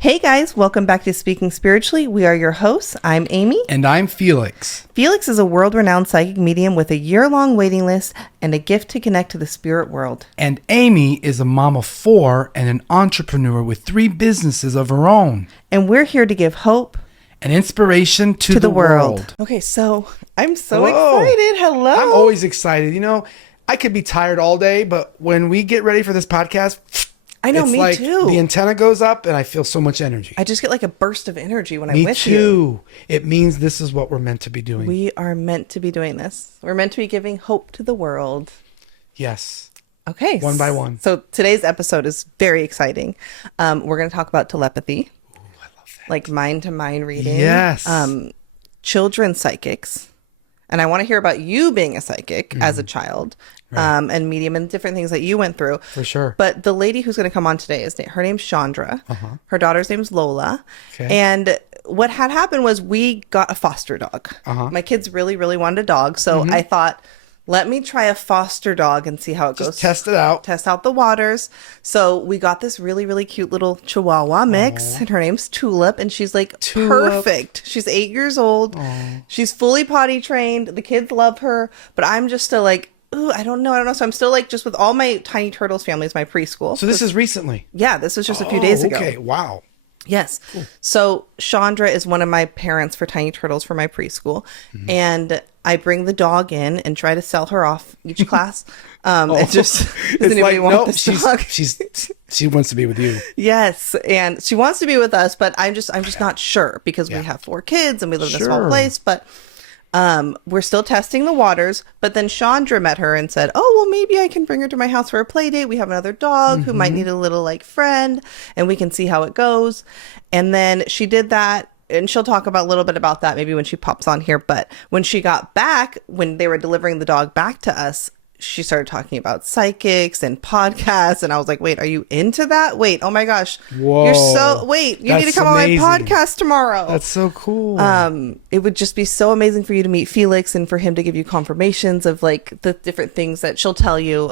Hey guys, welcome back to Speaking Spiritually. We are your hosts. I'm Amy. And I'm Felix. Felix is a world-renowned psychic medium with a year-long waiting list and a gift to connect to the spirit world. And Amy is a mom of 4 and an entrepreneur with 3 businesses of her own. And we're here to give hope and inspiration to the world. Okay, so I'm so excited. Hello. I'm always excited. You know, I could be tired all day, but when we get ready for this podcast, I know, it's me like too. The antenna goes up and I feel so much energy. I just get like a burst of energy when I'm Me with too. you. It means this is what we're meant to be doing. We are meant to be doing this. We're meant to be giving hope to the world. Yes. Okay. One by one. So today's episode is very exciting. We're going to talk about telepathy. Ooh, I love that. Like mind-to-mind reading. Yes. Children psychics. And I want to hear about you being a psychic as a child, and medium and different things that you went through. For sure. But the lady who's going to come on today, her name's Chandra. Her daughter's name's Lola. Okay. And what had happened was we got a foster dog. My kids really, really wanted a dog. So I thought, let me try a foster dog and see how it goes. Just test it out. Test out the waters. So we got this really, really cute little Chihuahua mix, and her name's Tulip, and she's like perfect. She's 8 years old. She's fully potty trained. The kids love her, but I'm just still like, ooh, I don't know. So I'm still like, just with all my Tiny Turtles families, my preschool. So this is recently? Yeah, this was just a few days ago. Okay, wow. Yes. Cool. So Chandra is one of my parents for Tiny Turtles for my preschool. And I bring the dog in and try to sell her off each class. It just doesn't even want this dog. She wants to be with you. Yes. And she wants to be with us, but I'm just not sure because we have 4 kids and we live in a small place. But we're still testing the waters. But then Chandra met her and said, oh, well, maybe I can bring her to my house for a play date. We have another dog who might need a little like friend and we can see how it goes. And then she did that. And she'll talk about a little bit about that maybe when she pops on here. But when she got back, when they were delivering the dog back to us, she started talking about psychics and podcasts. And I was like, wait, are you into that? Wait, oh my gosh. Whoa. You need to come on my podcast tomorrow. That's so cool. It would just be so amazing for you to meet Felix and for him to give you confirmations of like the different things that she'll tell you.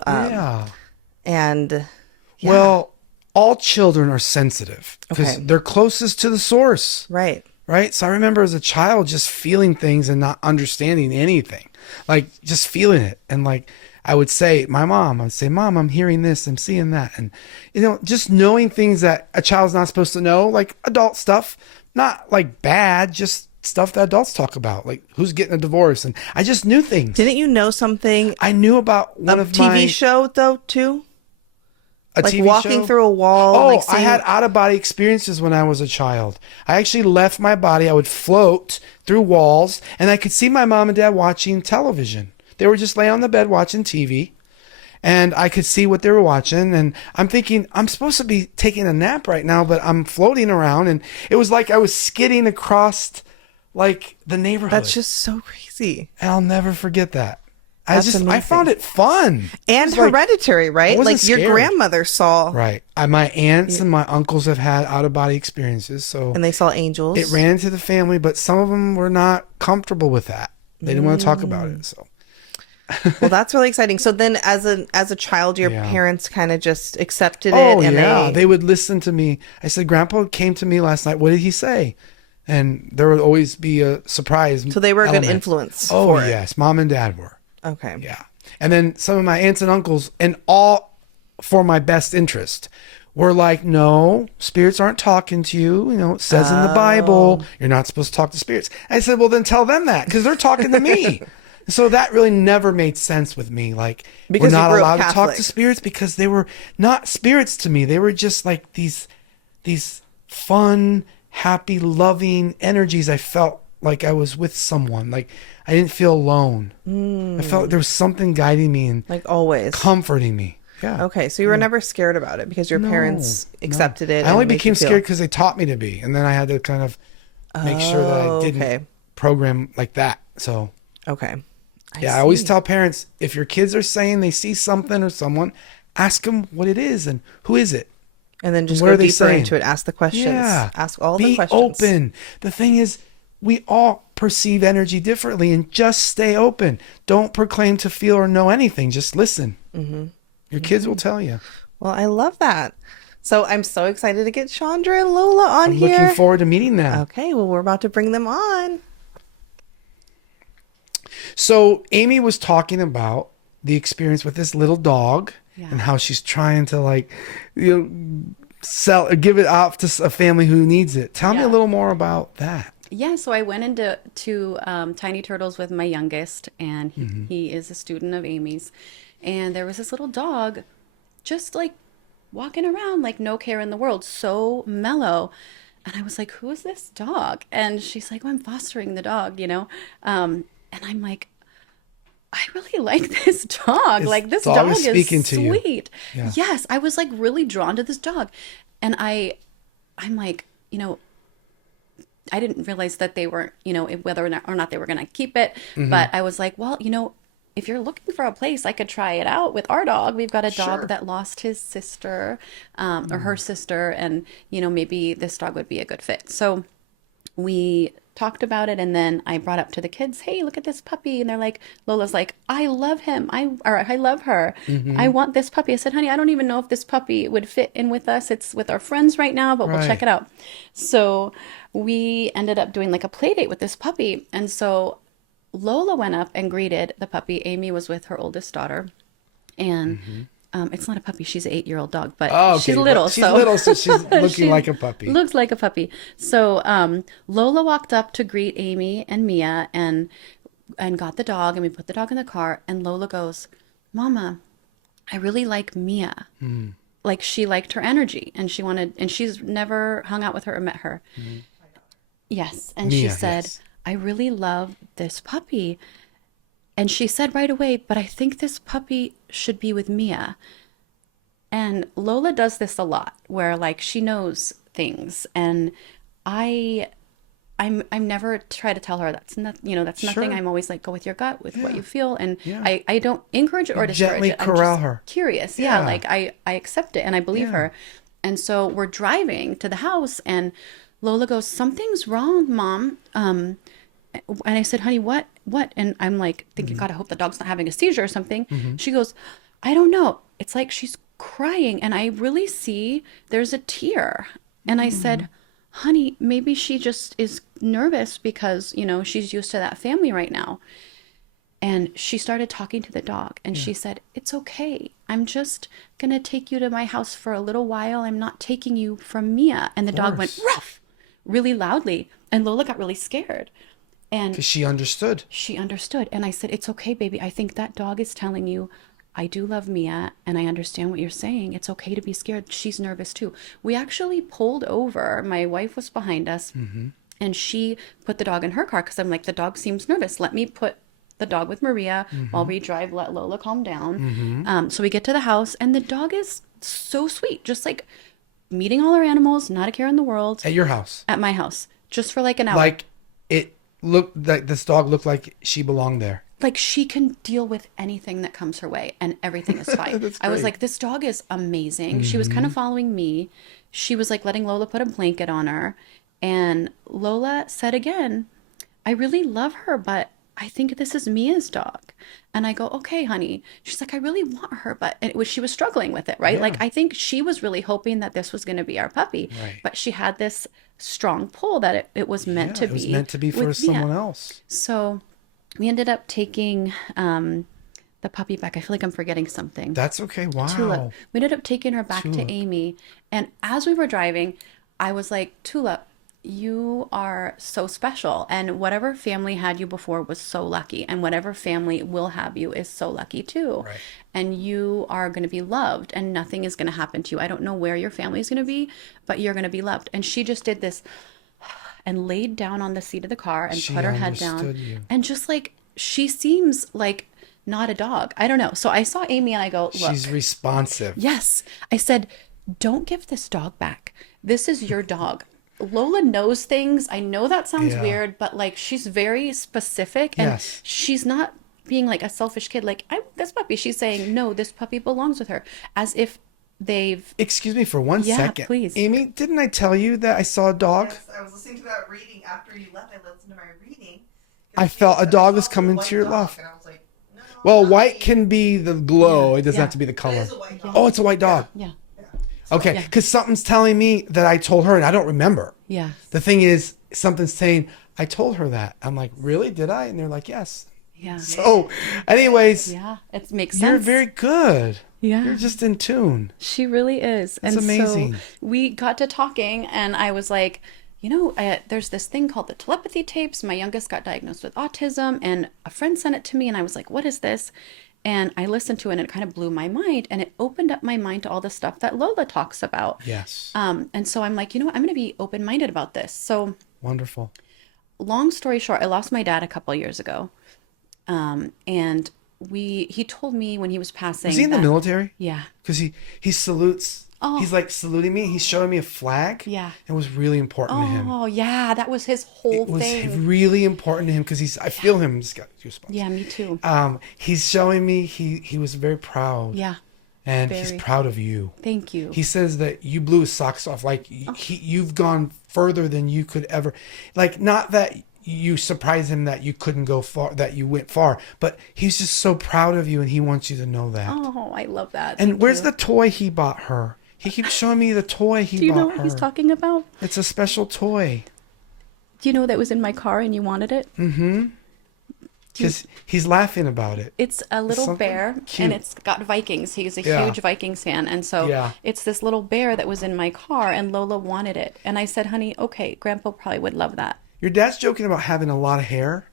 Well, all children are sensitive because they're closest to the source. Right. So I remember as a child just feeling things and not understanding anything, like just feeling it. And like I would say, Mom, I'm hearing this, I'm seeing that. And, you know, just knowing things that a child's not supposed to know, like adult stuff, not like bad, just stuff that adults talk about, like who's getting a divorce. And I just knew things. Didn't you know something? I knew about one of my TV show though, too? Like TV walking show? through a wall. Oh, like I had out-of-body experiences when I was a child. I actually left my body. I would float through walls, and I could see my mom and dad watching television. They were just laying on the bed watching TV, and I could see what they were watching. And I'm thinking, I'm supposed to be taking a nap right now, but I'm floating around, and it was like I was skidding across like the neighborhood. That's just so crazy. And I'll never forget that. Amazing. I found it fun. And hereditary, right? Like your scared. grandmother saw. Right. My aunts and my uncles have had out-of-body experiences. And they saw angels. It ran into the family, but some of them were not comfortable with that. They didn't want to talk about it. So. Well, that's really exciting. So then as a child, your parents kind of just accepted it. Oh, and they would listen to me. I said, Grandpa came to me last night. What did he say? And there would always be a surprise. So they were a good influence. Oh, yes. Mom and Dad were. Okay. Yeah. And then some of my aunts and uncles, and all for my best interest, were like, no, spirits aren't talking to you. You know, it says in the Bible, you're not supposed to talk to spirits. I said, well, then tell them that because they're talking to me. So that really never made sense with me. Like, because we're not allowed to talk to spirits because they were not spirits to me. They were just like these fun, happy, loving energies. I felt like I was with someone. Like, I didn't feel alone. I felt there was something guiding me and like always comforting me. Yeah. Okay, so you were never scared about it because your parents accepted it. I only became scared because they taught me to be, and then I had to kind of make sure that I didn't program like that. So I always tell parents, if your kids are saying they see something or someone, ask them what it is and who is it. And then just go deeper into it. Ask the questions. Yeah. Ask all the questions. Be open. The thing is, we all perceive energy differently, and just stay open. Don't proclaim to feel or know anything. Just listen. Your kids will tell you. Well, I love that. So I'm so excited to get Chandra and Lola on I'm here. looking forward to meeting them. Okay, well, we're about to bring them on. So Amy was talking about the experience with this little dog Yeah. and how she's trying to like, sell or give it off to a family who needs it. Tell me a little more about that. Yeah, so I went into Tiny Turtles with my youngest, and he is a student of Amy's. And there was this little dog just like walking around like no care in the world, so mellow. And I was like, who is this dog? And she's like, oh, I'm fostering the dog, you know? And I'm like, I really like this dog. Like this dog is speaking to you. sweet. Yeah. Yes, I was like really drawn to this dog. And I'm like, you know, I didn't realize that they weren't, you know, whether or not they were going to keep it. But I was like, well, you know, if you're looking for a place, I could try it out with our dog. We've got a dog that lost his sister, or her sister, and, you know, maybe this dog would be a good fit. So we talked about it, and then I brought up to the kids, hey, look at this puppy. And they're like, Lola's like, I love him. I love her. I want this puppy. I said, honey, I don't even know if this puppy would fit in with us. It's with our friends right now, but we'll check it out. So we ended up doing like a play date with this puppy. And so Lola went up and greeted the puppy. Amy was with her oldest daughter. And it's not a puppy. She's an 8-year-old dog, but she's little. She's little, so she's looking like a puppy. Looks like a puppy. So Lola walked up to greet Amy and Mia and got the dog, and we put the dog in the car. And Lola goes, Mama, I really like Mia. Like she liked her energy, and she's never hung out with her or met her. Yes. And Mia, she said, I really love this puppy. And she said right away, but I think this puppy should be with Mia. And Lola does this a lot, where like she knows things, and I'm never try to tell her that's not, you know, that's nothing. I'm always like, go with your gut, with what you feel, and I don't encourage it or discourage Gently it. corral I'm just her. Curious, like I accept it and I believe her. And so we're driving to the house, and Lola goes, something's wrong, Mom. And I said, honey, what? And I'm like thinking, God, I hope the dog's not having a seizure or something. She goes, I don't know. It's like she's crying, and I really see there's a tear. And I said, honey, maybe she just is nervous because, you know, she's used to that family right now. And she started talking to the dog, and she said, it's okay. I'm just going to take you to my house for a little while. I'm not taking you from Mia. And the dog went ruff really loudly, and Lola got really scared. And Because she understood. she understood. And I said, it's okay, baby. I think that dog is telling you, I do love Mia, and I understand what you're saying. It's okay to be scared. She's nervous too. We actually pulled over. My wife was behind us, and she put the dog in her car because I'm like, the dog seems nervous. Let me put the dog with Maria while we drive, let Lola calm down. So we get to the house, and the dog is so sweet, just like meeting all our animals, not a care in the world. At your house. At my house, just for like an hour. Like it looked like this dog looked like she belonged there. Like she can deal with anything that comes her way, and everything is fine. I was like, this dog is amazing. She was kind of following me. She was like letting Lola put a blanket on her. And Lola said again, I really love her, but I think this is Mia's dog. And I go, okay, honey. She's like, I really want her, but she was struggling with it, right? Yeah. Like I think she was really hoping that this was going to be our puppy, but she had this strong pull that it was meant to be. It was meant to be for someone else. So we ended up taking the puppy back. I feel like I'm forgetting something. That's okay. Wow. Tulip. We ended up taking her back to Amy. And as we were driving, I was like, Tulip, you are so special. And whatever family had you before was so lucky. And whatever family will have you is so lucky too. Right. And you are going to be loved, and nothing is going to happen to you. I don't know where your family is going to be, but you're going to be loved. And she just did this and laid down on the seat of the car and put her head down. And just like, she seems like not a dog. I don't know. So I saw Amy and I go, look. She's responsive. Yes. I said, don't give this dog back. This is your dog. Lola knows things. I know that sounds weird, but like she's very specific, and she's not being like a selfish kid. Like, I want this puppy. She's saying, no, this puppy belongs with her, as if they've. Excuse me for one second. Please. Amy, didn't I tell you that I saw a dog? Yes, I was listening to that reading after you left. I listened to my reading. I felt a dog was coming to your left. And I was like, no, well, white can be the glow. It doesn't have to be the color. It is a white dog. Oh, it's a white dog. Yeah. Okay, Yeah. because something's telling me that I told her and I don't remember. Yeah. The thing is, something's saying, I told her that. I'm like, really? Did I? And they're like, yes. Yeah. So, anyways, Yeah. It makes you're sense. very good. Yeah. You're just in tune. She really is. That's and amazing. so we got to talking, and I was like, there's this thing called the telepathy tapes. My youngest got diagnosed with autism, and a friend sent it to me, and I was like, what is this? And I listened to it, and it kind of blew my mind, and it opened up my mind to all the stuff that Lola talks about. Yes. And so I'm like, I'm going to be open-minded about this. So Wonderful. long story short, I lost my dad a couple years ago. And he told me when he was passing. Was he in the military? Yeah. Because he salutes. Oh. He's like saluting me. He's showing me a flag. Yeah. It was really important to him. Oh, yeah. That was his whole It was thing. really important to him because I feel him. He's got goosebumps. Yeah, me too. He's showing me he was very proud. Yeah. And he's very. proud of you. Thank you. He says that you blew his socks off. Like you've gone further than you could ever. Like, not that you surprised him that you couldn't go far, that you went far, but he's just so proud of you, and he wants you to know that. Oh, I love that. And Thank where's you. the toy he bought her? He keeps showing me the toy he bought her. Do you know what he's talking about? It's a special toy. Do you know that was in my car and you wanted it? Mm-hmm. Because he's laughing about it. It's a little Something bear, cute. and it's got Vikings. He's a Yeah. huge Vikings fan, and so Yeah. it's this little bear that was in my car, and Lola wanted it. And I said, honey, okay, Grandpa probably would love that. Your dad's joking about having a lot of hair.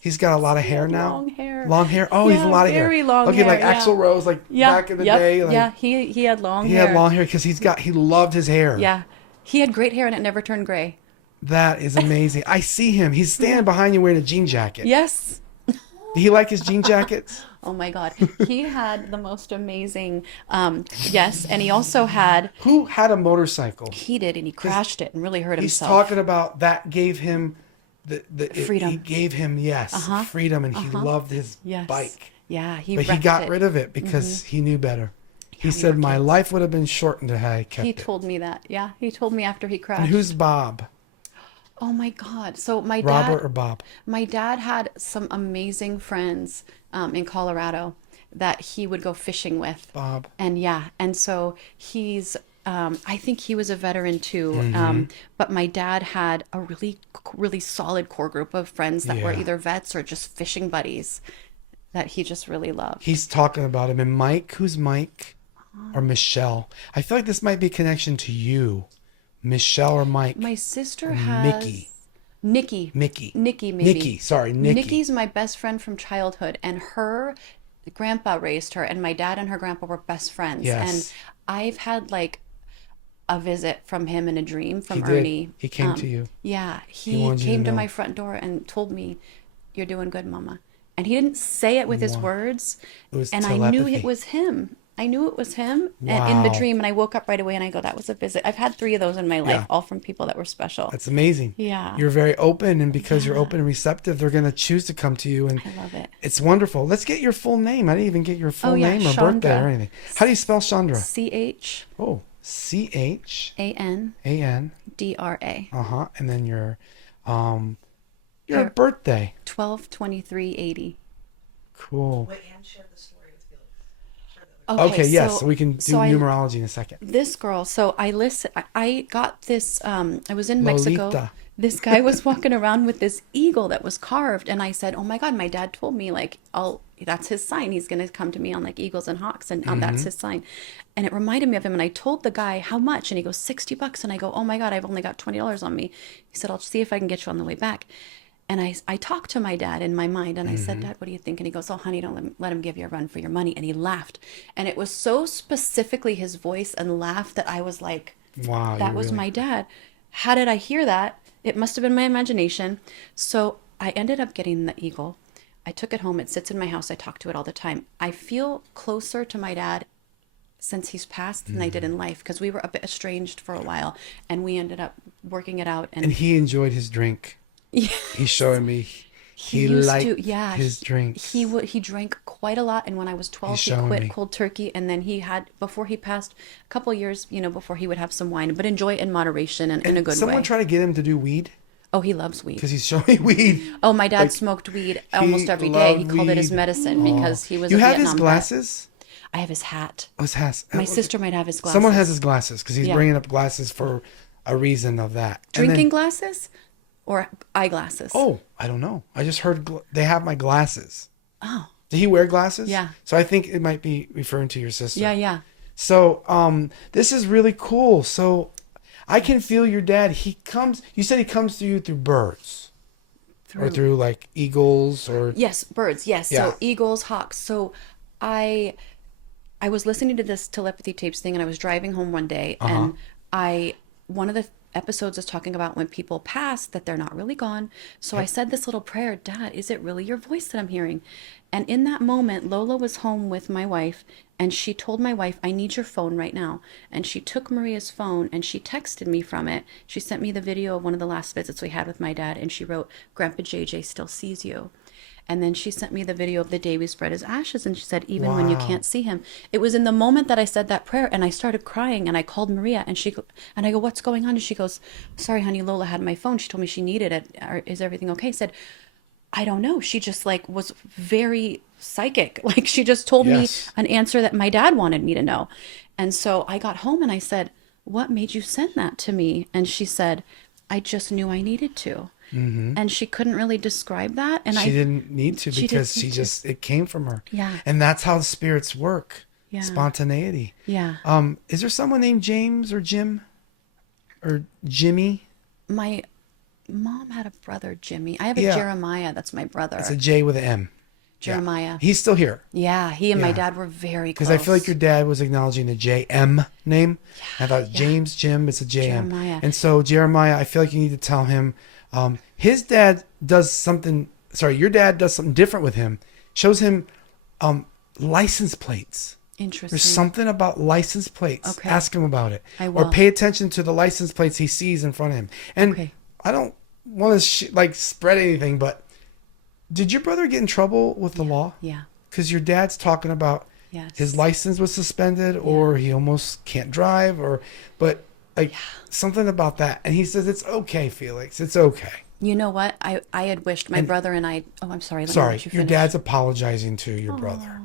He's got a lot of hair now. Long hair. Long hair. Oh, he's a Yeah, lot of hair. very long okay, hair, like yeah. Axl Rose, like Yeah, back in the yep, day. Like, yeah, he had long he hair. had long hair because he loved his hair. Yeah, he had great hair, and it never turned gray. That is amazing. I see him. He's standing behind you wearing a jean jacket. Yes. Do you like his jean jackets? Oh my God. He had the most amazing, yes. And he also had, Who had a motorcycle? he did, and he crashed it and really hurt He's himself. talking about that gave him Freedom. He gave him freedom, and he loved his Yes. bike. Yeah, he But he wrecked got it. rid of it because he knew better. He we said, were "My kids." life would have been shortened had I kept He it." told me that. Yeah, he told me after he crashed. And who's Bob? Oh my God. So my Robert dad, or Bob? my dad had some amazing friends in Colorado that he would go fishing with. Bob. And yeah, and so he's, I think he was a veteran too. Mm-hmm. But my dad had a really solid core group of friends that were Yeah. either vets or just fishing buddies that he just really loved. He's talking about him. And Mike, who's Mike? Or Michelle? I feel like this might be a connection to you. Michelle or Mike? My sister Or has Mickey. Nikki. Mickey. Nikki, maybe. Nikki. Sorry, Nikki. Nikki's my best friend from childhood, and her grandpa raised her, and my dad and her grandpa were best friends. Yes. And I've had like a visit from him in a dream from He did. Ernie. He came to you. Yeah, he wanted you to came to know. my front door and told me, "You're doing good, Mama." And he didn't say it with his words, It was and I knew telepathy. it was him. I knew it was him and in the Wow. dream, and I woke up right away and I go, "That was a visit." I've had 3 of those in my life, Yeah. all from people that were special. That's amazing. Yeah. You're very open, and because you're open and receptive, they're going to choose to come to you. And I love it. it's wonderful. Let's get your full name. I didn't even get your full yeah, name or birthday Chandra. or anything. How do you spell Chandra? CHANDRA. Oh, CHAN. And then your Her- birthday. 12/23/80. Cool. Wait, and share the story with Felix. Okay, yes, so we can do so numerology in a second. This girl, so I got this, I was in Mexico. Lolita. This guy was walking around with this eagle that was carved, and I said, "Oh my God, my dad told me, like, that's his sign. He's going to come to me on like eagles and hawks, and that's his sign." And it reminded me of him, and I told the guy how much, and he goes, $60. And I go, "Oh my God, I've only got $20 on me." He said, "I'll see if I can get you on the way back." And I talked to my dad in my mind, and I said, "Dad, what do you think?" And he goes, "Oh, honey, don't let him give you a run for your money." And he laughed. And it was so specifically his voice and laugh that I was like, Wow. that was my dad. How did I hear that? It must have been my imagination. So I ended up getting the eagle. I took it home. It sits in my house. I talk to it all the time. I feel closer to my dad since he's passed than I did in life, because we were a bit estranged for a while, and we ended up working it out. And And he enjoyed his drink. yeah, He's showing me he used liked yeah, his drinks. He drank quite a lot, and when I was 12, He's he showing quit me. cold turkey, and then he had, before he passed, a couple years, before he would have some wine, but enjoy it in moderation and in a good Someone way. tried to get him to do weed Oh, he loves weed. because he's showing me weed. Oh, my dad Like, smoked weed almost every day. He loved called it his weed. medicine because he was You a have Vietnam his vet. glasses? I have his hat. Oh, his hat. My sister might have his glasses. Someone has his glasses because he's Yeah. bringing up glasses for a reason of that. And Drinking then, glasses or eyeglasses? oh, I don't know. I just heard they have my glasses. Oh. Did he wear glasses? Yeah. So I think it might be referring to your sister. Yeah, yeah. So this is really cool. So I can feel your dad. You said he comes to you through birds. Or through like eagles or... Yes, birds. Yes. Yeah. So eagles, hawks. So I was listening to this telepathy tapes thing and I was driving home one day and one of the episodes is talking about when people pass that they're not really gone. So I said this little prayer, Dad, is it really your voice that I'm hearing? And in that moment, Lola was home with my wife and she told my wife, I need your phone right now. And she took Maria's phone and she texted me from it. She sent me the video of one of the last visits we had with my dad and she wrote, Grandpa JJ still sees you. And then she sent me the video of the day we spread his ashes and she said, even when you can't see him. It was in the moment that I said that prayer and I started crying and I called Maria and I go, what's going on? And she goes, sorry, honey, Lola had my phone. She told me she needed it. Is everything okay? I said, I don't know. She just like was very psychic. Like she just told me an answer that my dad wanted me to know. And so I got home and I said, what made you send that to me? And she said, I just knew I needed to. Mm-hmm. And she couldn't really describe that. And she didn't need to because it came from her. Yeah. And that's how the spirits work. Yeah. Spontaneity. Yeah. Is there someone named James or Jim or Jimmy? My mom had a brother, Jimmy. I have a Jeremiah. That's my brother. It's a J with an M. Jeremiah. Yeah. He's still here. Yeah. He and my dad were very close. Because I feel like your dad was acknowledging the JM name. I thought James, Jim, it's a JM. Jeremiah. And so Jeremiah, I feel like you need to tell him his dad does something. Sorry, your dad does something different with him. Shows him license plates. Interesting. There's something about license plates. Okay. Ask him about it. I will. Or pay attention to the license plates he sees in front of him. And I don't want to spread anything, but did your brother get in trouble with the law? Yeah. Because your dad's talking about his license was suspended or he almost can't drive but something about that. And he says, it's okay, Felix. It's okay. You know what? I had wished my brother and I... Oh, I'm sorry. Sorry. Your dad's apologizing to your brother.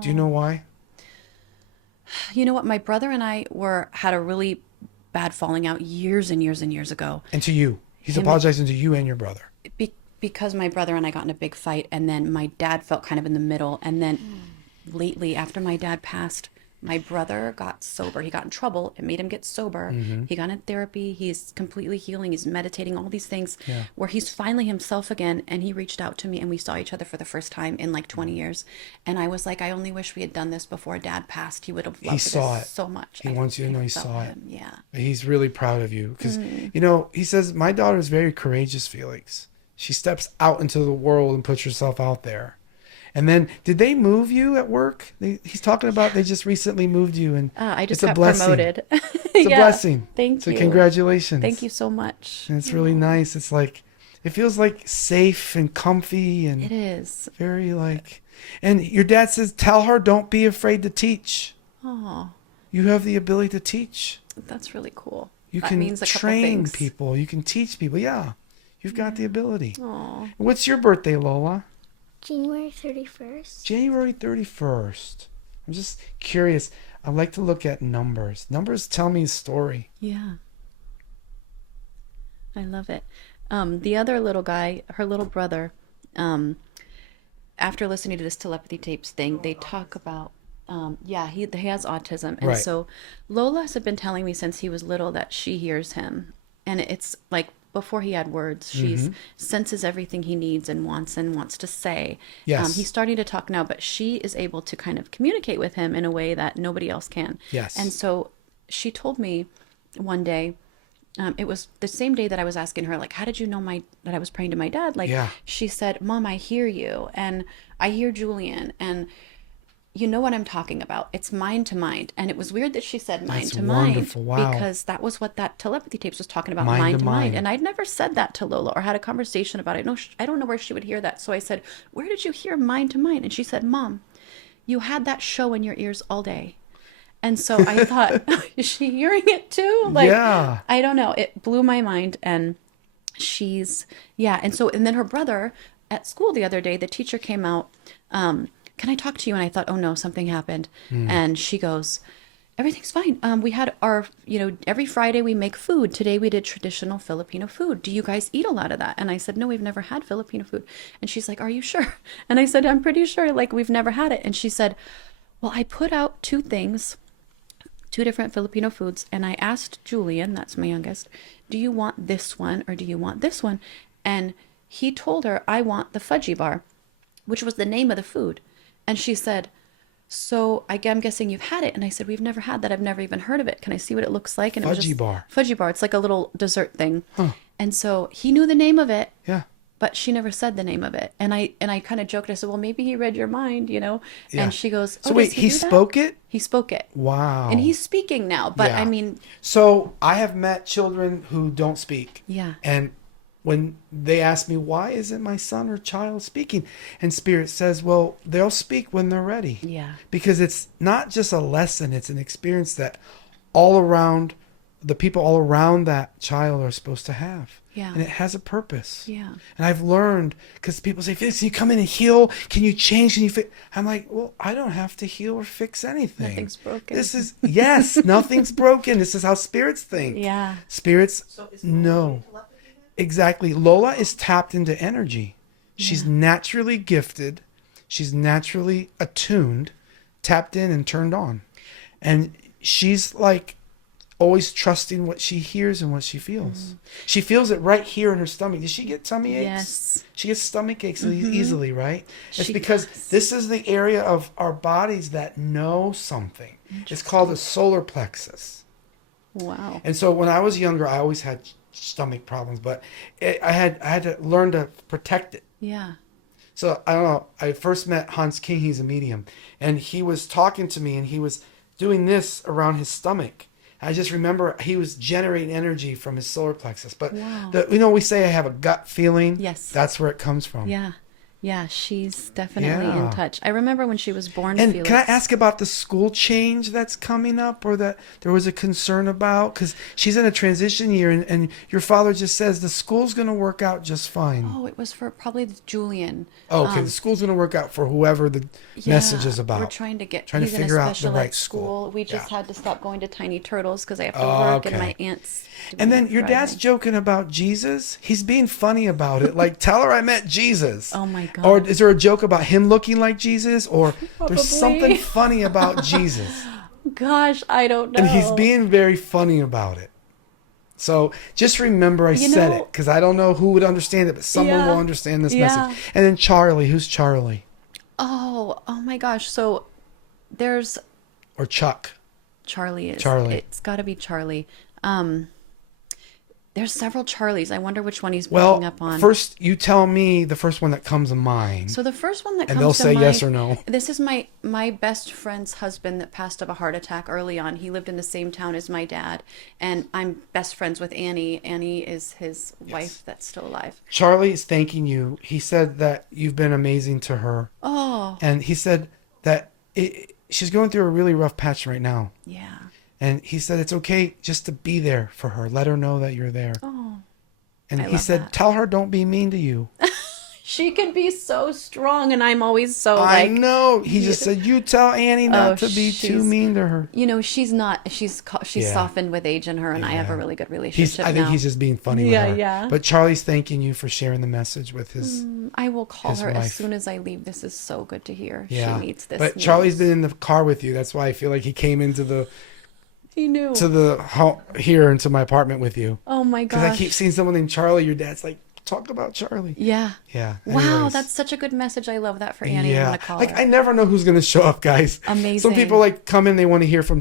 Do you know why? You know what? My brother and I had a really bad falling out years and years and years ago. And to you. He's apologizing to you and your brother. Because my brother and I got in a big fight and then my dad felt kind of in the middle. And then lately, after my dad passed, my brother got sober. He got in trouble. It made him get sober. Mm-hmm. He got in therapy. He's completely healing. He's meditating, all these things where he's finally himself again. And he reached out to me and we saw each other for the first time in like 20 years. And I was like, I only wish we had done this before Dad passed. He would have loved this so much. He wants you to know he saw it. Yeah. He's really proud of you. Because, he says, my daughter is very courageous, Felix. She steps out into the world and puts herself out there. And then, did they move you at work? He's talking about they just recently moved you, and I just got promoted. It's a blessing. Thank you. So congratulations. Thank you so much. And it's really nice. It's like, it feels like safe and comfy, and it is very like. And your dad says, tell her, don't be afraid to teach. Oh, you have the ability to teach. That's really cool. You that can means train people. You can teach people. Yeah, you've got the ability. Oh. What's your birthday, Lola? January 31st. January 31st. I'm just curious. I like to look at numbers. Numbers tell me a story. Yeah. I love it. The other little guy, her little brother, after listening to this telepathy tapes thing, they talk about, he has autism. And so Lola has been telling me since he was little that she hears him. And it's like, before he had words, she senses everything he needs and wants to say. Yes. He's starting to talk now, but she is able to kind of communicate with him in a way that nobody else can. Yes. And so she told me one day, it was the same day that I was asking her, like, how did you know that I was praying to my dad? Like, she said, Mom, I hear you. And I hear Julian. And you know what I'm talking about. It's mind to mind. And it was weird that she said mind to mind. Wow. Because that was what that telepathy tapes was talking about, mind to mind. And I'd never said that to Lola or had a conversation about it. No, I don't know where she would hear that. So I said, where did you hear mind to mind? And she said, Mom, you had that show in your ears all day. And so I thought, is she hearing it too? Like, I don't know. It blew my mind. And and then her brother at school the other day, the teacher came out, can I talk to you? And I thought, oh no, something happened. And she goes, everything's fine. We had our, every Friday we make food. Today we did traditional Filipino food. Do you guys eat a lot of that? And I said, no, we've never had Filipino food. And she's like, are you sure? And I said, I'm pretty sure. Like, we've never had it. And she said, well, I put out two different Filipino foods. And I asked Julian, that's my youngest, do you want this one or do you want this one? And he told her, I want the fudgy bar, which was the name of the food. And she said, so I'm guessing you've had it. And I said, we've never had that. I've never even heard of it. Can I see what it looks like? And it was Fudgy just bar. Fudgy bar. It's like a little dessert thing. And so he knew the name of it. Yeah. But she never said the name of it. And I kind of joked. I said, well, maybe he read your mind, Yeah. And she goes, oh, So wait, does he do that? spoke it? He spoke it. Wow. And he's speaking now. But Yeah. I mean. So I have met children who don't speak. Yeah. And when they ask me, why isn't my son or child speaking? And Spirit says, well, they'll speak when they're ready. Yeah. Because it's not just a lesson, it's an experience that all around, the people all around that child are supposed to have. Yeah. And it has a purpose. Yeah. And I've learned, because people say, Felix, can you come in and heal? Can you change? Can you fix? I'm like, well, I don't have to heal or fix anything. Nothing's broken. This is, yes, nothing's broken. This is how spirits think. Yeah. Spirits, no. Exactly. Lola is tapped into energy. She's naturally gifted. She's naturally attuned, tapped in and turned on. And she's like always trusting what she hears and what she feels. She feels it right here in her stomach. Does she get tummy aches? Yes. She gets stomach aches easily, right? It's She because does. this is the area of our bodies that know something. It's called the solar plexus. Wow. And so when I was younger, I always had stomach problems, but I had to learn to protect it. Yeah. So I don't know. I first met Hans King. He's a medium, and he was talking to me, and he was doing this around his stomach. I just remember he was generating energy from his solar plexus. But Wow. we say I have a gut feeling. Yes. That's where it comes from. Yeah. Yeah, she's definitely Yeah. in touch. I remember when she was born, And Felix. can I ask about the school change that's coming up, or that there was a concern about? Because she's in a transition year, and your father just says the school's going to work out just fine. Oh, it was for probably Julian. Oh, okay. The school's going to work out for whoever the message is about. We're trying to get. Trying to he's figure in a out the special right ed school. We just Yeah. had to stop going to Tiny Turtles because I have to Oh, work, and okay. my aunt's. And then your dad's joking about Jesus. He's being funny about it. Like, tell her I met Jesus. Oh my God. Or is there a joke about him looking like Jesus? Or Probably. there's something funny about Jesus. Gosh, I don't know. And he's being very funny about it. So just remember I said it, because I don't know who would understand it, but someone Yeah. will understand this Yeah. message. And then Charlie. Who's Charlie? Oh my gosh. So there's Or Chuck? Charlie is. Charlie. It's got to be Charlie. There's several Charlies. I wonder which one he's picking Well, up on. first you tell me the first one that comes to mind. So the first one that And comes they'll to say mind, yes or no. This is my best friend's husband that passed of a heart attack early on. He lived in the same town as my dad, and I'm best friends with Annie. Annie is his wife that's still alive. Charlie is thanking you. He said that you've been amazing to her. Oh, And he said that she's going through a really rough patch right now. yeah. And he said it's okay just to be there for her. Let her know that you're there. Oh, And I he love said, that. tell her don't be mean to you. she can be so strong, and I'm always so I like. know. He just said, you tell Annie not to be too she's- mean to her. You know, she's not. She's Yeah. softened with age, and her and I have a really good I relationship think now. he's just being funny Yeah, with her. yeah. But Charlie's thanking you for sharing the message with his. I will call his her wife. as soon as I leave. This is so good to hear. Yeah. She needs this. But news. Charlie's been in the car with you. That's why I feel like he came into He knew. here into my apartment with you. Oh my Because gosh. I keep seeing someone named Charlie. Your dad's like, talk about Charlie. Yeah. Yeah. Wow, anyways. that's such a good message. I love that for Annie. I'm gonna call like her. I never know who's gonna show up, guys. Amazing. Some people like come in, they want to hear from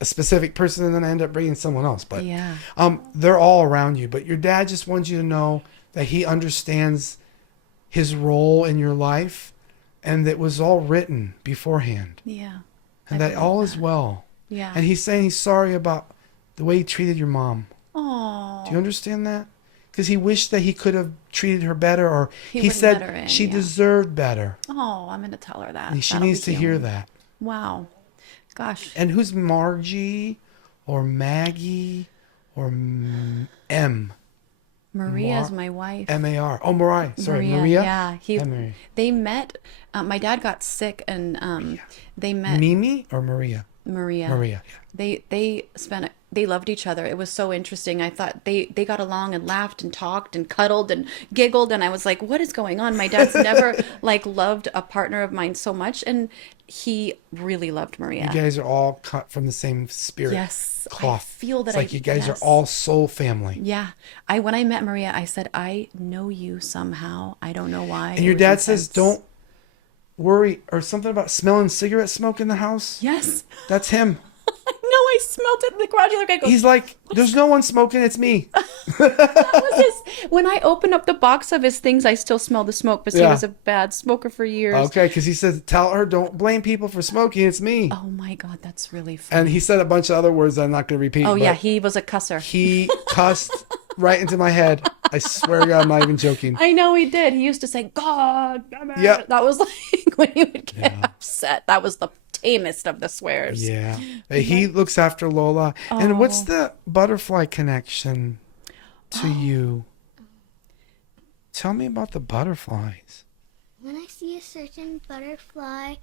a specific person, and then I end up bringing someone else. But Yeah. they're all around you. But your dad just wants you to know that he understands his role in your life, and that was all written beforehand, Yeah. and I that believe all is that. well. Yeah. And he's saying he's sorry about the way he treated your mom. Oh. Do you understand that? Because he wished that he could have treated her better, or He he wouldn't said let her in, she yeah. deserved better. Oh, I'm gonna tell her that. And she That'll needs be to hear healing. that. Wow. Gosh. And who's Margie or Maggie or M? Maria's my wife. M-A-R. Oh, Mariah. Sorry, Maria. Yeah, Maria. they met. My dad got sick, and they met. Mimi or Maria? Maria. Maria. Yeah. They loved each other. It was so interesting. I thought they got along and laughed and talked and cuddled and giggled, and I was like, what is going on? My dad's never like loved a partner of mine so much, and he really loved Maria. You guys are all cut from the same spirit. Yes, cloth. I feel that. It's like you guys are all soul family. Yeah. When I met Maria, I said, I know you somehow. I don't know why. And your dad says, don't worry, or something about smelling cigarette smoke in the house. Yes. That's him. I know. I smelled it in the garage. Like, I go, He's like, there's no one smoking. It's me. that was his. When I open up the box of his things, I still smell the smoke, because he was a bad smoker for years. Okay, because he says, tell her, don't blame people for smoking. It's me. Oh my God, that's really funny. And he said a bunch of other words that I'm not going to repeat. Oh yeah, he was a cusser. He cussed right into my head. I swear to God, I'm not even joking. I know he did. He used to say, God, damn it. Yep. That was like when he would get upset. That was the tamest of the swears. Yeah. He looks after Lola. And what's the butterfly connection to you? Tell me about the butterflies. When I see a certain butterfly,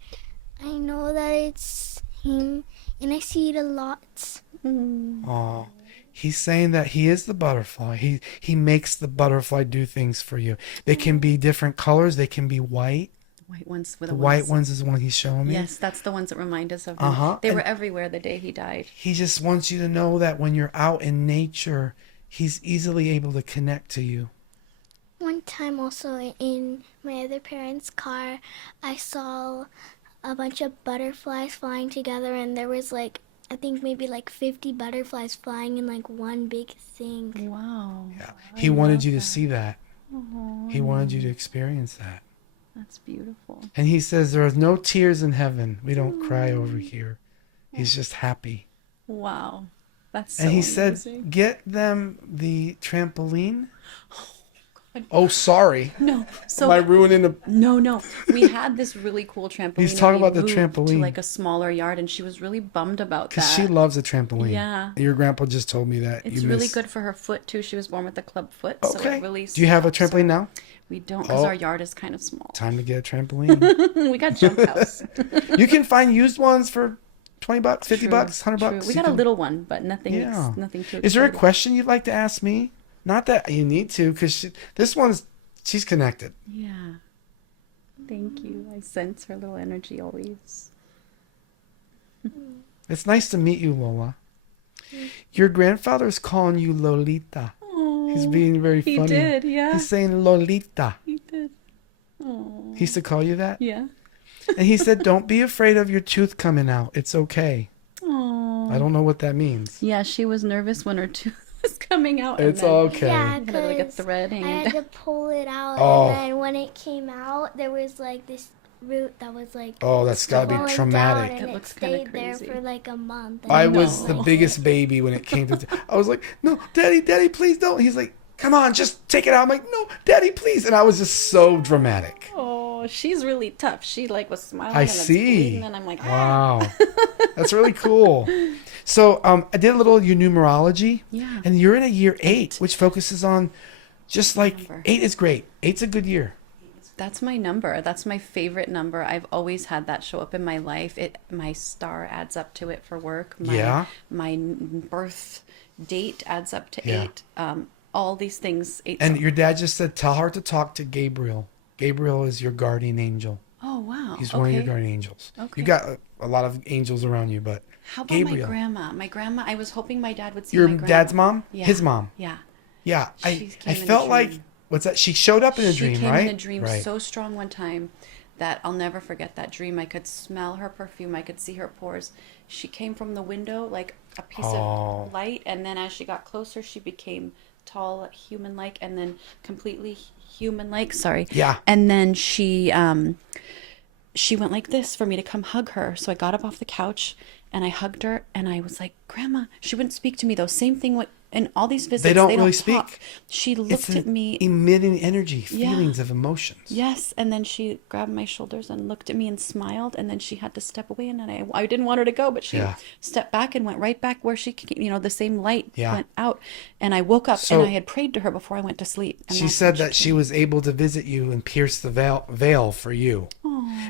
I know that it's him, and I see it a lot. Oh, he's saying that he is the butterfly. He makes the butterfly do things for you. They can be different colors. They can be white. White ones with The white ones is the one he's showing me. Yes, that's the ones that remind us of him. They were everywhere the day he died. He just wants you to know that when you're out in nature, he's easily able to connect to you. One time also in my other parents' car, I saw a bunch of butterflies flying together, and there was like, I think maybe like 50 butterflies flying in like one big thing. Wow. Yeah. He wanted you to see that. He wanted you to experience that. That's beautiful. And he says there are no tears in heaven. We don't cry over here. He's just happy. Wow. That's so And he amazing. said, get them the trampoline. Oh, sorry. No. So Am I ruining the... No. We had this really cool trampoline. He's talking and we about the moved trampoline. to like a smaller yard, and she was really bummed about that. Because she loves a trampoline. Yeah. Your grandpa just told me that. It's really good for her foot too. She was born with a club foot, so Okay. it really. Do you have a helps her. trampoline now? We don't, because Oh. our yard is kind of small. Time to get a trampoline. We got jump house. You can find used ones for $20, $50, True, $100. true. We got a little one, but nothing. Yeah. Nothing too. Is there a exciting. question you'd like to ask me? Not that you need to, because she's connected. Yeah. Thank you. I sense her little energy always. It's nice to meet you, Lola. Your grandfather's calling you Lolita. He's being very funny. He did, yeah. He's saying Lolita. He did. Oh. He used to call you that? Yeah. And he said, don't be afraid of your tooth coming out. It's okay. Oh. I don't know what that means. Yeah, she was nervous when her tooth was coming out. It's then okay. Yeah, had like a because thread I hanging had down. to pull it out, Oh. and then when it came out, there was like this root that was like Oh, that's got to falling be down, traumatic. and It it looks kinda stayed there crazy. for like a month. and I then was it the went biggest baby when it came to... I was like, no, Daddy, please don't. He's like, come on, just take it out. I'm like, no, Daddy, please. And I was just so dramatic. Oh, she's really tough. She like was smiling. I and it's see. bleeding, and I'm like, ah. Wow. That's really cool. So I did a little your numerology. Yeah. And you're in a year 8, which focuses on just like Number. 8 is great. 8's a good year. That's my number. That's my favorite number. I've always had that show up in my life. My star adds up to it for work. Yeah. My birth date adds up to Yeah. 8. All these things. 8. And your dad just said, tell her to talk to Gabriel. Gabriel is your guardian angel. Oh wow. He's one of your guardian angels. Okay. You got a lot of angels around you, but How about Gabriel. my grandma? My grandma. I was hoping my dad would see Your my grandma. dad's mom? Yeah. His mom. Yeah. Yeah. She I came in a felt like, dream. what's that? She showed up in a She dream, came right? in a dream Right. so strong one time that I'll never forget that dream. I could smell her perfume. I could see her pores. She came from the window like a piece Oh. of light, and then as she got closer, she became tall, human-like, and then completely human-like. Sorry. Yeah. And then she went like this for me to come hug her. So I got up off the couch and I hugged her, and I was like, Grandma. She wouldn't speak to me though. Same thing what And all these visits, They don't really talk. speak. She looked It's at me. emitting energy, Yeah. feelings of emotions. Yes, and then she grabbed my shoulders and looked at me and smiled, and then she had to step away, and then I didn't want her to go, but she Yeah. stepped back and went right back where she came, the same light Yeah. went out, and I woke up So- and I had prayed to her before I went to sleep. And She that's said when that she came. was able to visit you and pierce the veil for you.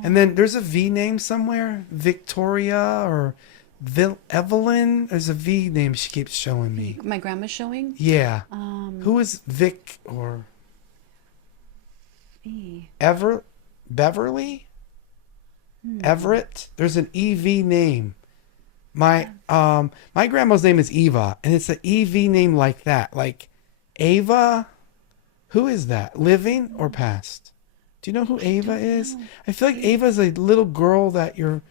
And then there's a V name somewhere, Victoria or Evelyn. There's a V name she keeps showing me. My grandma's showing. Yeah. Who is Vic or E. Beverly? Everett? There's an EV name. My grandma's name is Eva, and it's an EV name like that. Like Ava. Who is that? Living or past? Do you know who Ava is? I feel like Ava is a little girl that your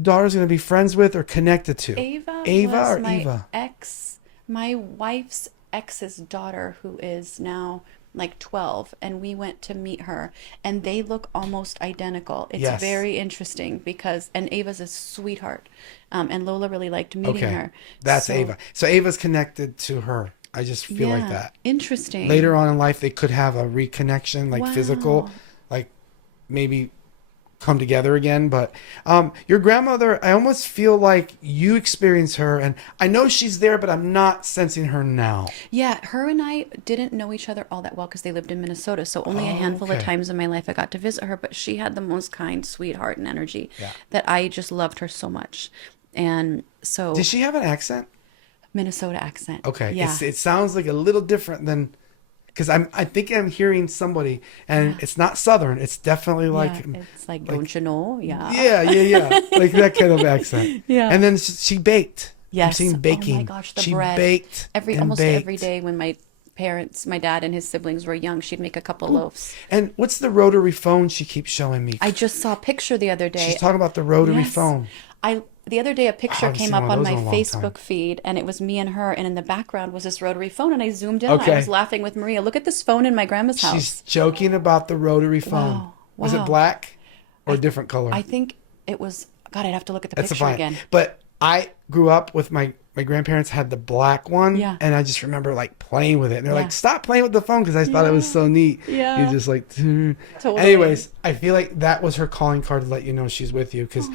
daughter's going to be friends with or connected to. Ava Ava was or my Eva? my wife's ex's daughter, who is now like 12, and we went to meet her, and they look almost identical. It's Yes. very interesting and Ava's a sweetheart, and Lola really liked meeting her. That's So, Ava. So Ava's connected to her. I just feel like yeah, that. Interesting. Later on in life, they could have a reconnection, like physical, Wow. like maybe come together again. But your grandmother, I almost feel like you experience her, and I know she's there, but I'm not sensing her now. Yeah, her and I didn't know each other all that well because they lived in Minnesota. So only a handful of okay. times in my life I got to visit her. But she had the most kind, sweet heart and energy Yeah. that I just loved her so much. And so Does she have an accent? Minnesota accent. Okay. Yeah. It sounds like a little different than, because I think I'm hearing somebody, and it's not Southern. It's definitely like, Yeah, it's like, don't you know? Yeah. yeah, like that kind of accent. Yeah. And then she baked. I'm Yes. seeing baking. Oh my gosh, the she bread. baked and Almost baked. every day when my dad and his siblings were young, she'd make a couple loaves. And what's the rotary phone she keeps showing me? I just saw a picture the other day. She's talking about the rotary Yes. phone. The other day a picture haven't came seen up one of on those my in a long Facebook time. feed, and it was me and her, and in the background was this rotary phone, and I zoomed in and Okay. I was laughing with Maria. Look at this phone in my grandma's house. She's joking about the rotary phone. Wow. Was it Wow. black or a different color? I think it was, God, I'd have to look at the That's picture fine. again. But I grew up with my grandparents had the black one, Yeah. and I just remember like playing with it. And they're Yeah. like, "Stop playing with the phone," because I thought it was so neat. Yeah. You just like. Totally. Anyways, I feel like that was her calling card to let you know she's with you, because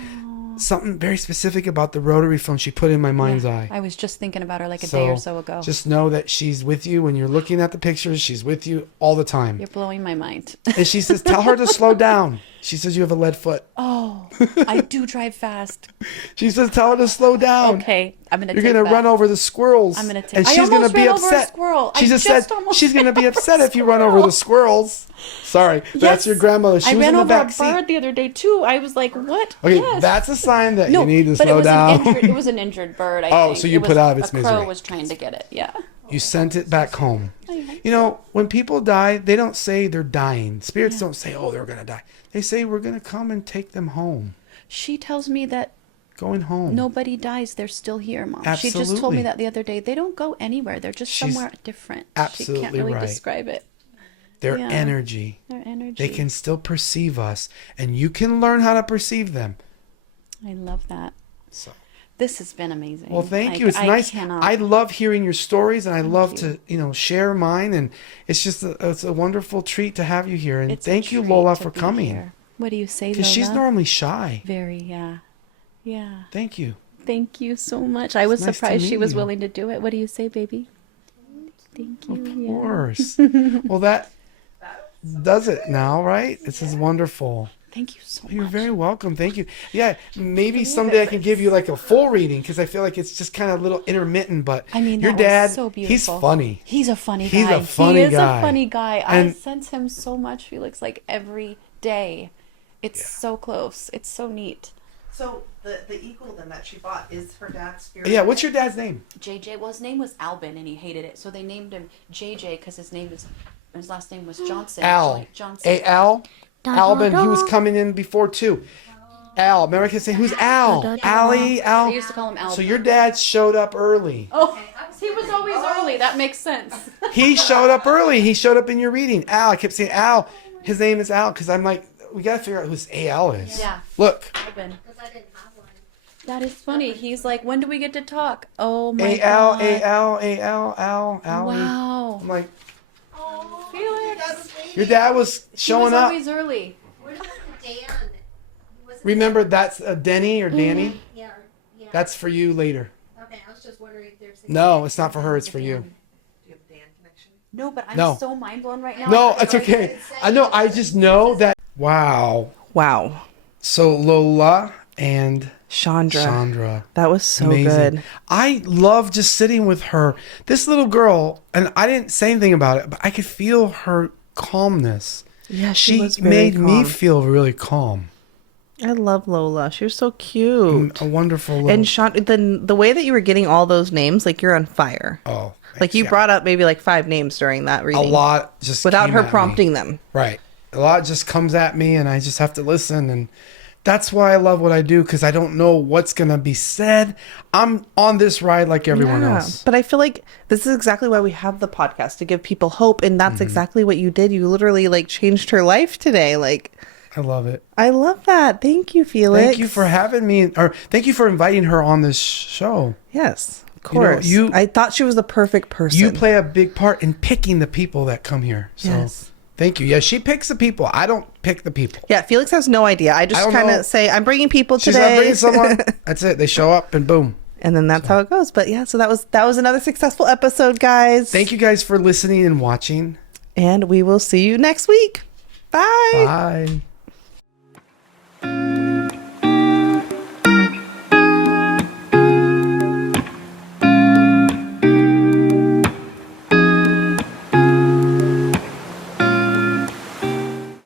something very specific about the rotary phone she put in my mind's eye. I was just thinking about her like a day or so ago. Just know that she's with you when you're looking at the pictures. She's with you all the time. You're blowing my mind. And she says, "Tell her to slow down." She says, "You have a lead foot." Oh, I do drive fast. She says, "Tell her to slow down." Okay, I'm gonna. You're take gonna that. run over the squirrels. I'm gonna take- And I she's gonna almost be ran over a upset. squirrel. She I just just said almost she's gonna be ran over a upset if you run over the squirrels. Sorry, that's Yes. your grandmother. She I was ran in the over a back seat. bird the other day too. I was like, "What?" Okay, Yes. that's a sign that No, you need to but slow it was down. it was an injured bird. I Oh, think. so you It was- put out of its a crow misery. was trying to get it. Yeah. You sent it back home. You know, when people die, they don't say they're dying. Spirits don't say, "Oh, they're gonna die." They say, "We're gonna come and take them home." She tells me that Going home. nobody dies. They're still here, Mom. She just told Absolutely. me that the other day. They don't go anywhere. They're just She's somewhere different. She absolutely can't really right. describe it. Their Yeah. energy. Their energy. They can still perceive us, and you can learn how to perceive them. I love that. So. This has been amazing. Well, thank Like, you. It's I nice. cannot- I love hearing your stories, and I love you. to, share mine. And it's just it's a wonderful treat to have you here. And It's a thank you, treat Lola, to for be coming. here. What do you say, Lola? Because she's normally shy. Very, yeah. Yeah. Thank you. Thank you so much. I was nice to surprised she meet was you. willing to do it. What do you say, baby? Thank you. Of yeah. course. Well, that does it now, right? This is wonderful. Thank you so You're much. very welcome. Thank you. Yeah, maybe someday I can give you like a full reading, because I feel like it's just kind of a little intermittent. But I mean, your that was dad, so he's beautiful. funny. He's a funny He's guy. a funny he is guy. a funny guy. I And- sense him so much, Felix, like every day. It's so close. It's so neat. So the eagle then that she bought is her dad's spirit. Yeah, what's your dad's name? JJ, well, his name was Albin, and he hated it, so they named him JJ because his last name was Johnson. Al. Like Johnson. Al? Da, Albin, da, he was da. coming in before too. Al. Remember I could say, who's Al? Da, da, da. Allie, Al. They used to call him Albin. So your dad showed up early. Oh, he was always early. That makes sense. He showed up early. He showed up in your reading. Al. I kept saying Al. His name is Al, because I'm like, we got to figure out who this Al is. Yeah. Look. Albin. That is funny. He's like, when do we get to talk? Oh my A-L, God. A-L, A-L, Al, Allie. Wow. I'm like, Felix. your dad was He showing was up. always early. What about Dan? Wasn't Remember, that's Denny or Danny? yeah, yeah. That's for you later. Okay, I was just wondering if there's. No, it's not for her. It's for you. Do you have a Dan connection? No, but I'm No. so mind blown right now. No, it's okay. I know. I just know that. Wow. Wow. So Lola and Chandra. That was so amazing. good. I love just sitting with her. This little girl, and I didn't say anything about it, but I could feel her calmness. Yeah, She was very made me calm. feel really calm. I love Lola. She was so cute. A wonderful little. And the way that you were getting all those names, like you're on fire. Oh, Like you yeah. brought up maybe like 5 names during that a reading. lot just without came her at me. prompting them. Right. A lot just comes at me, and I just have to listen. And that's why I love what I do, because I don't know what's going to be said. I'm on this ride like everyone else. But I feel like this is exactly why we have the podcast, to give people hope. And that's exactly what you did. You literally like changed her life today. Like, I love it. I love that. Thank you, Felix. Thank you for having me, or thank you for inviting her on this show. Yes, of You know, course. I thought she was the perfect person. You play a big part in picking the people that come here. So Yes. thank you. Yeah, she picks the people. I don't pick the people. Yeah, Felix has no idea. I just I don't kind know. of say, I'm bringing people She's today. not bringing someone. That's it. They show up and boom. And then that's how it goes. But yeah, so that was another successful episode, guys. Thank you guys for listening and watching. And we will see you next week. Bye. Bye.